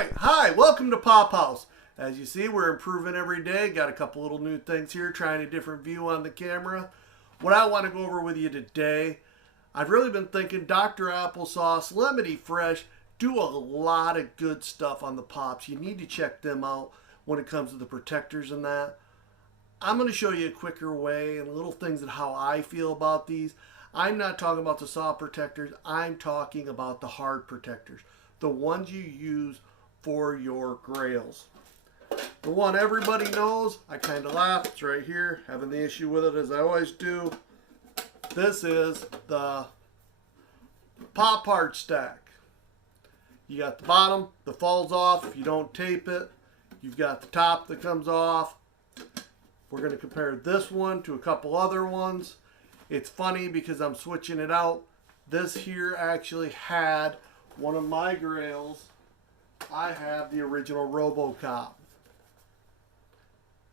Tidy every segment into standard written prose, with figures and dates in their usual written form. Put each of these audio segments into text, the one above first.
Alright, hi, welcome to Pop House. As you see, we're improving every day. Got a couple little new things here, trying a different view on the camera. What I want to go over with you today, I've really been thinking Dr. Applesauce, Lemony Fresh do a lot of good stuff on the pops. You need to check them out when it comes to the protectors and that. I'm going to show you a quicker way and little things and how I feel about these. I'm not talking about the soft protectors. I'm talking about the hard protectors. The ones you use for your grails. The one everybody knows, I kind of laugh, it's right here, having the issue with it as I always do. This is the pop hard stack. You got the bottom that falls off if you don't tape it. You've got the top that comes off. We're going to compare this one to a couple other ones. It's funny because I'm switching it out. This here actually had one of my grails. I have the original RoboCop.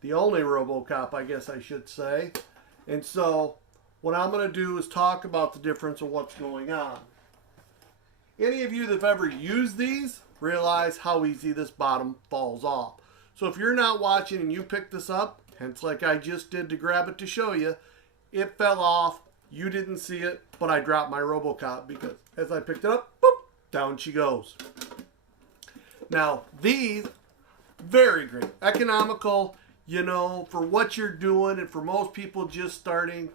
The only RoboCop, I guess I should say. And so what I'm going to do is talk about the difference of what's going on. Any of you that have ever used these realize how easy this bottom falls off. So if you're not watching and you pick this up, hence like I just did to grab it to show you, it fell off. You didn't see it, but I dropped my RoboCop because as I picked it up, boop, down she goes. Now these, very great, economical, you know, for what you're doing and for most people just starting,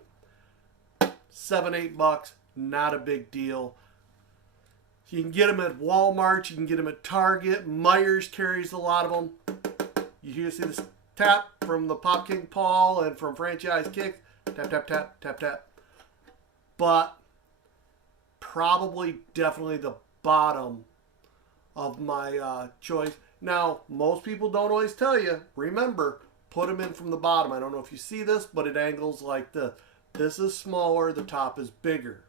$7-8, not a big deal. You can get them at Walmart, you can get them at Target. Myers carries a lot of them. You see this tap from the Pop King Paul and from Franchise Kicks. Tap, tap, tap, tap, tap. But probably definitely the bottom of my choice. Now, most people don't always tell you, remember, put them in from the bottom. I don't know if you see this, but it angles like this. This is smaller, the top is bigger.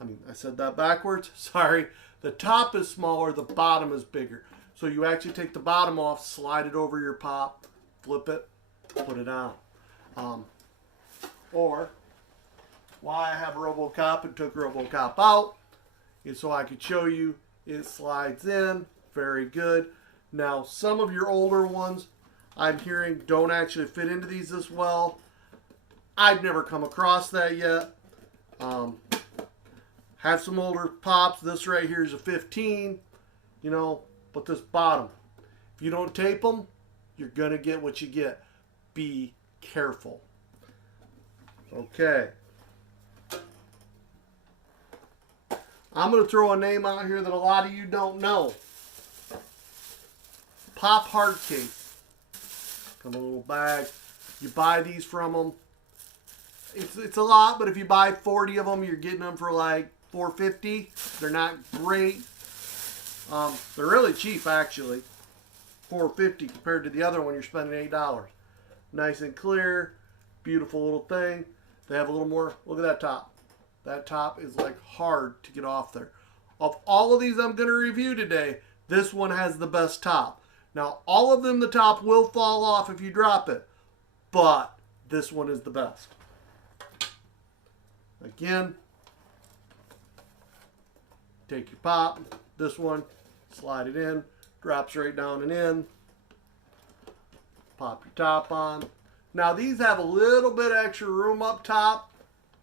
I mean, I said that backwards. Sorry. The top is smaller, the bottom is bigger. So you actually take the bottom off, slide it over your pop, flip it, put it on. Or, why I have RoboCop and took RoboCop out is so I could show you it slides in. Very good. Now, some of your older ones I'm hearing don't actually fit into these as well. I've never come across that yet. Have some older pops. This right here is a 15, you know, but this bottom, if you don't tape them, you're going to get what you get. Be careful. Okay. I'm going to throw a name out here that a lot of you don't know. Pop Hard Case. Come in a little bag. You buy these from them. It's a lot, but if you buy 40 of them, you're getting them for like $4.50. They're not great. They're really cheap, actually. $4.50 compared to the other one, you're spending $8. Nice and clear. Beautiful little thing. They have a little more. Look at that top. That top is like hard to get off there. Of all of these I'm going to review today, this one has the best top. Now, all of them, the top will fall off if you drop it, but this one is the best. Again, take your pop, this one, slide it in, drops right down and in. Pop your top on. Now, these have a little bit extra room up top,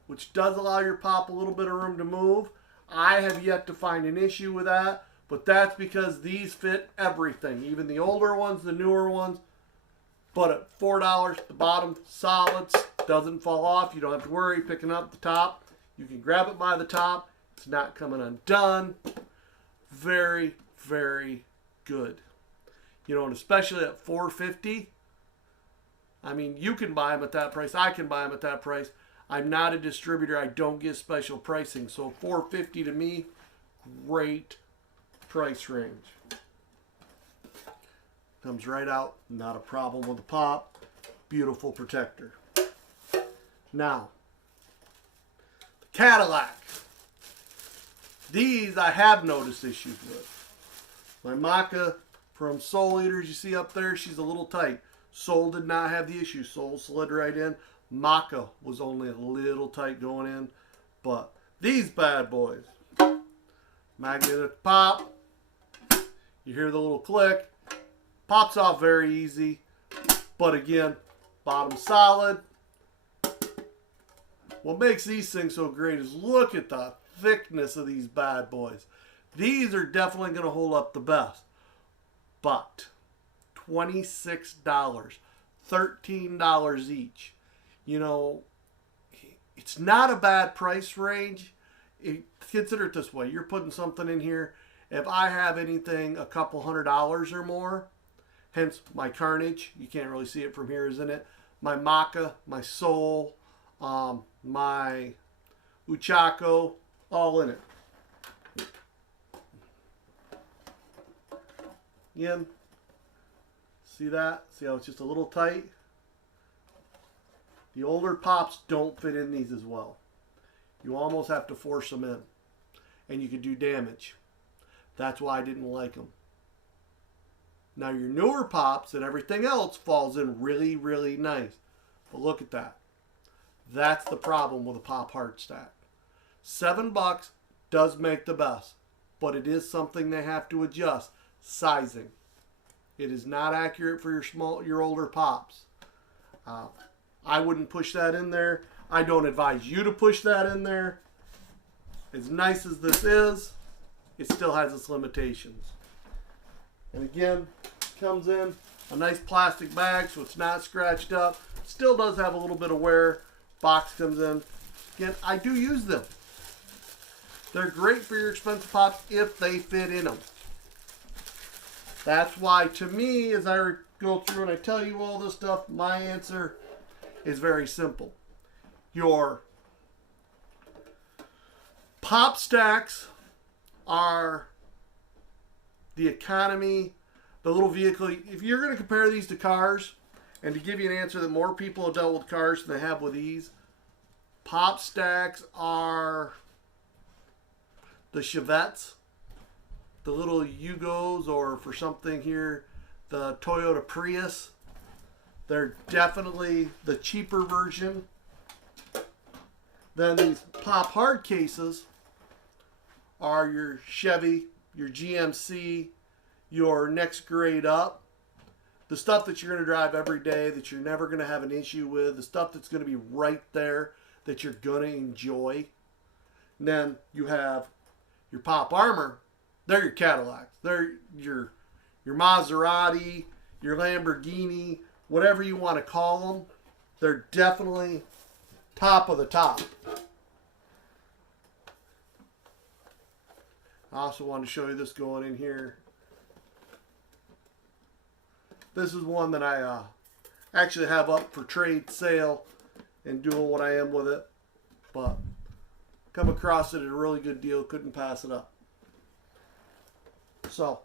which does allow your pop a little bit of room to move. I have yet to find an issue with that, but that's because these fit everything, even the older ones, the newer ones. But at $4, the bottom solids, doesn't fall off. You don't have to worry picking up the top. You can grab it by the top. It's not coming undone. Very, very good. You know, and especially at $4.50. I mean, you can buy them at that price. I can buy them at that price. I'm not a distributor. I don't get special pricing. So $4.50 to me, great price range. Comes right out. Not a problem with the pop. Beautiful protector. Now, the Cadillac. These I have noticed issues with. My Maca from Soul Eaters you see up there, she's a little tight. Soul did not have the issue. Soul slid right in. Maca was only a little tight going in. But these bad boys. Magnetic pop. You hear the little click. Pops off very easy. But again, bottom solid. What makes these things so great is look at the thickness of these bad boys. These are definitely going to hold up the best. But $26, $13 each. You know, it's not a bad price range. Consider it this way. You're putting something in here. If I have anything a couple $100 or more, hence my Carnage, you can't really see it from here, isn't it? My Maca, my Soul, my Uchaco, all in it. Again, see that? See how it's just a little tight? The older pops don't fit in these as well. You almost have to force them in. And you could do damage. That's why I didn't like them. Now your newer pops and everything else falls in really, really nice. But look at that. That's the problem with a pop hard stack. $7 does make the best. But it is something they have to adjust. Sizing. It is not accurate for your older pops. I wouldn't push that in there. I don't advise you to push that in there. As nice as this is, it still has its limitations. And again, comes in a nice plastic bag so it's not scratched up. Still does have a little bit of wear. Box comes in. Again, I do use them. They're great for your expensive pops if they fit in them. That's why, to me, as I go through and I tell you all this stuff, my answer is very simple. Your pop stacks are the economy, the little vehicle. If you're going to compare these to cars, and to give you an answer that more people have dealt with cars than they have with these, pop stacks are the Chevettes, the little Yugos, or for something here, the Toyota Prius. They're definitely the cheaper version. Then these pop hard cases are your Chevy, your GMC, your next grade up. The stuff that you're going to drive every day, that you're never going to have an issue with. The stuff that's going to be right there, that you're going to enjoy. And then you have your Pop Armor. They're your Cadillacs. They're your Maserati, your Lamborghini, whatever you want to call them. They're definitely top of the top. I also want to show you this going in here. This is one that I actually have up for trade sale and doing what I am with it. But come across it at a really good deal. Couldn't pass it up. So,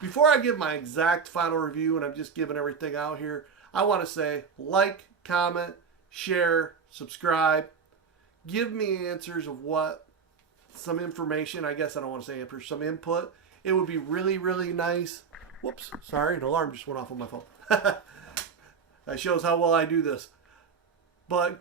before I give my exact final review, and I'm just giving everything out here, I want to say like, comment, share, subscribe. Give me answers of what, some information, I guess I don't want to say answers, some input. It would be really, really nice. Whoops, sorry, an alarm just went off on my phone. That shows how well I do this. But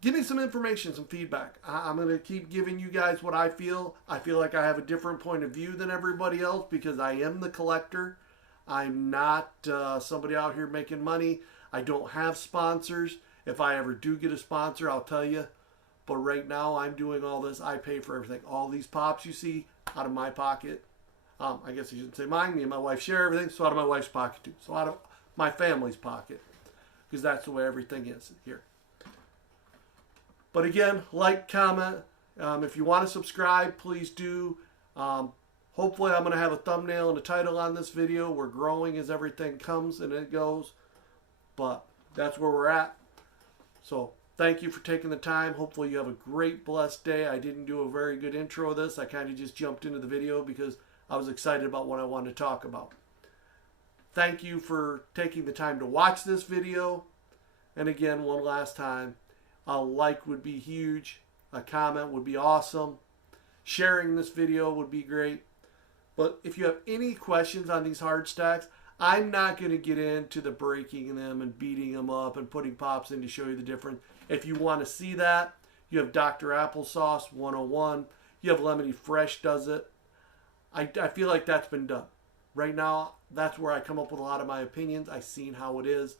give me some information, some feedback. I'm going to keep giving you guys what I feel. I feel like I have a different point of view than everybody else because I am the collector. I'm not somebody out here making money. I don't have sponsors. If I ever do get a sponsor, I'll tell you. But right now, I'm doing all this. I pay for everything. All these pops you see out of my pocket. I guess I shouldn't say mine. Me and my wife share everything. So out of my wife's pocket too. So out of my family's pocket. Because that's the way everything is here. But again, like, comment. If you want to subscribe, please do. Hopefully I'm going to have a thumbnail and a title on this video. We're growing as everything comes and it goes. But that's where we're at. So thank you for taking the time. Hopefully you have a great, blessed day. I didn't do a very good intro of this. I kind of just jumped into the video because I was excited about what I wanted to talk about. Thank you for taking the time to watch this video. And again, one last time, a like would be huge. A comment would be awesome. Sharing this video would be great. But if you have any questions on these hard stacks, I'm not going to get into the breaking them and beating them up and putting pops in to show you the difference. If you want to see that, you have Dr. Applesauce 101. You have Lemony Fresh does it. I feel like that's been done. Right now, that's where I come up with a lot of my opinions. I've seen how it is.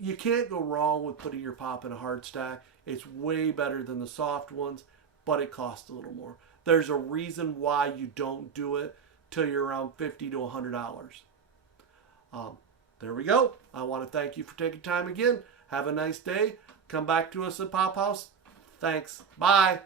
You can't go wrong with putting your pop in a hard stack. It's way better than the soft ones, but it costs a little more. There's a reason why you don't do it till you're around $50 to $100. There we go. I want to thank you for taking time again. Have a nice day. Come back to us at Pop House. Thanks. Bye.